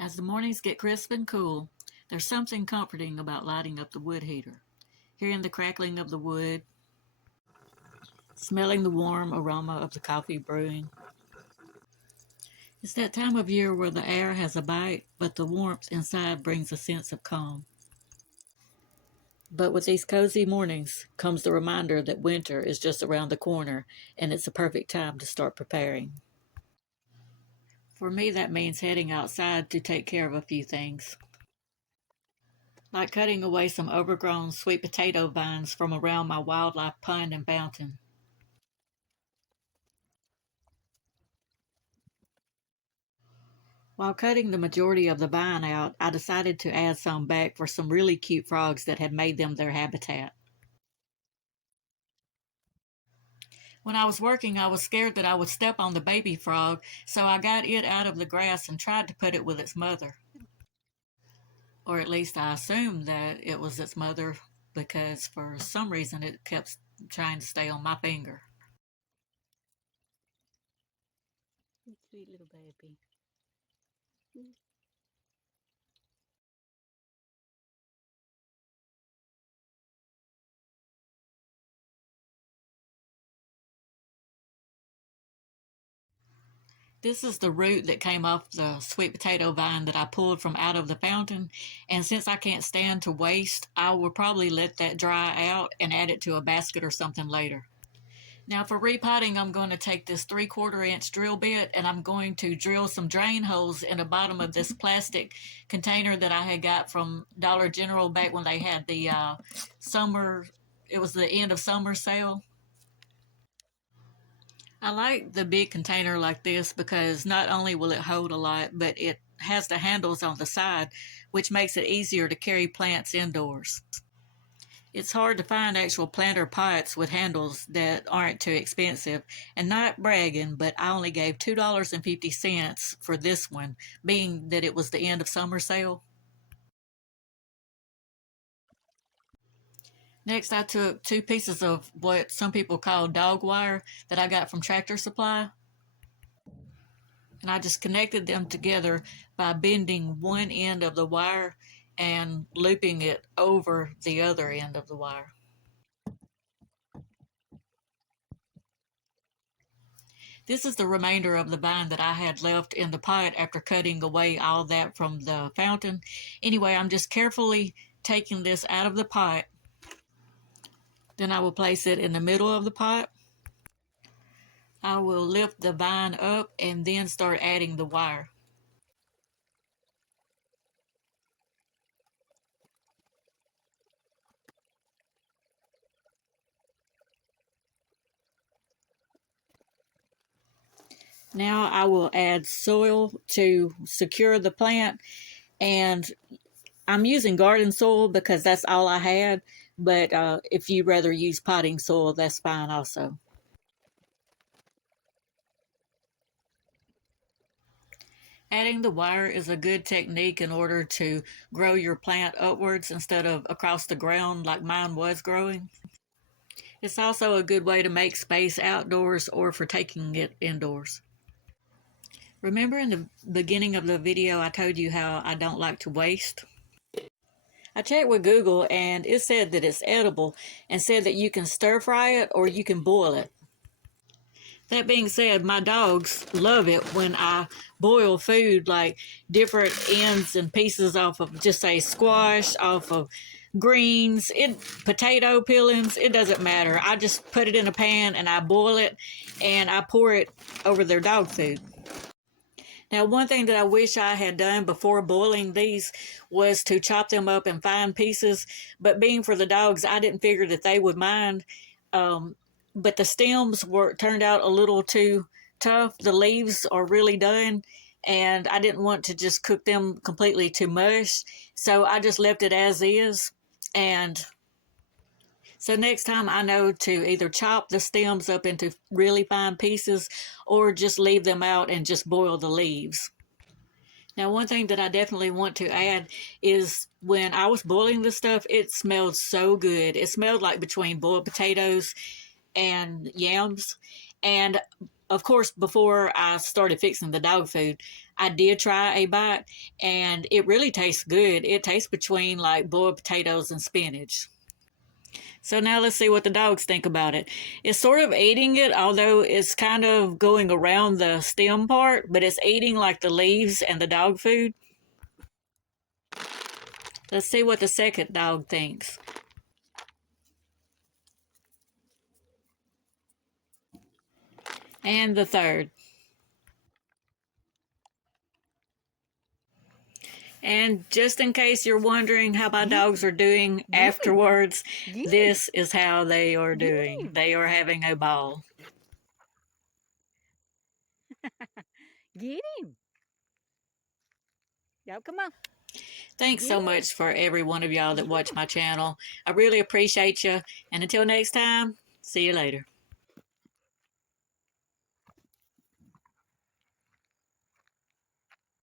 As the mornings get crisp and cool, there's something comforting about lighting up the wood heater, hearing the crackling of the wood, smelling the warm aroma of the coffee brewing. It's that time of year where the air has a bite, but the warmth inside brings a sense of calm. But with these cozy mornings comes the reminder that winter is just around the corner and it's a perfect time to start preparing. For me, that means heading outside to take care of a few things, like cutting away some overgrown sweet potato vines from around my wildlife pond and fountain. While cutting the majority of the vine out, I decided to add some back for some really cute frogs that had made them their habitat. When I was working, I was scared that I would step on the baby frog, so I got it out of the grass and tried to put it with its mother. Or at least I assumed that it was its mother because for some reason it kept trying to stay on my finger. Sweet little baby. This is the root that came off the sweet potato vine that I pulled from out of the fountain. And since I can't stand to waste, I will probably let that dry out and add it to a basket or something later. Now for repotting, I'm going to take this 3/4 inch drill bit and I'm going to drill some drain holes in the bottom of this plastic container that I had got from Dollar General back when they had the summer, it was the end of summer sale. I like the big container like this because not only will it hold a lot, but it has the handles on the side, which makes it easier to carry plants indoors. It's hard to find actual planter pots with handles that aren't too expensive. And not bragging, but I only gave $2.50 for this one, being that it was the end of summer sale. Next, I took 2 pieces of what some people call dog wire that I got from Tractor Supply, and I just connected them together by bending one end of the wire and looping it over the other end of the wire. This is the remainder of the vine that I had left in the pot after cutting away all that from the fountain. Anyway, I'm just carefully taking this out of the pot. Then I will place it in the middle of the pot. I will lift the vine up and then start adding the wire. Now I will add soil to secure the plant, and I'm using garden soil because that's all I had, but if you rather use potting soil, that's fine also. Adding the wire is a good technique in order to grow your plant upwards instead of across the ground like mine was growing. It's also a good way to make space outdoors or for taking it indoors. Remember in the beginning of the video I told you how I don't like to waste? I checked with Google and it said that it's edible and said that you can stir fry it or you can boil it. That being said, my dogs love it when I boil food, like different ends and pieces off of, just say, squash, off of greens, potato peelings, it doesn't matter. I just put it in a pan and I boil it and I pour it over their dog food. Now, one thing that I wish I had done before boiling these was to chop them up in fine pieces, but being for the dogs, I didn't figure that they would mind. But the stems turned out a little too tough. The leaves are really done, and I didn't want to just cook them completely to mush, so I just left it as is. And so next time I know to either chop the stems up into really fine pieces or just leave them out and just boil the leaves. Now, one thing that I definitely want to add is when I was boiling this stuff, it smelled so good. It smelled like between boiled potatoes and yams. And of course, before I started fixing the dog food, I did try a bite, and it really tastes good. It tastes between like boiled potatoes and spinach. So now let's see what the dogs think about it. It's sort of eating it, although it's kind of going around the stem part, but it's eating like the leaves and the dog food. Let's see what the second dog thinks. And the third. And just in case you're wondering how my dogs are doing afterwards, this is how they are doing. They are having a ball. Get him. Yep, come on. Thanks so much for every one of y'all that watch my channel. I really appreciate you. And until next time, see you later.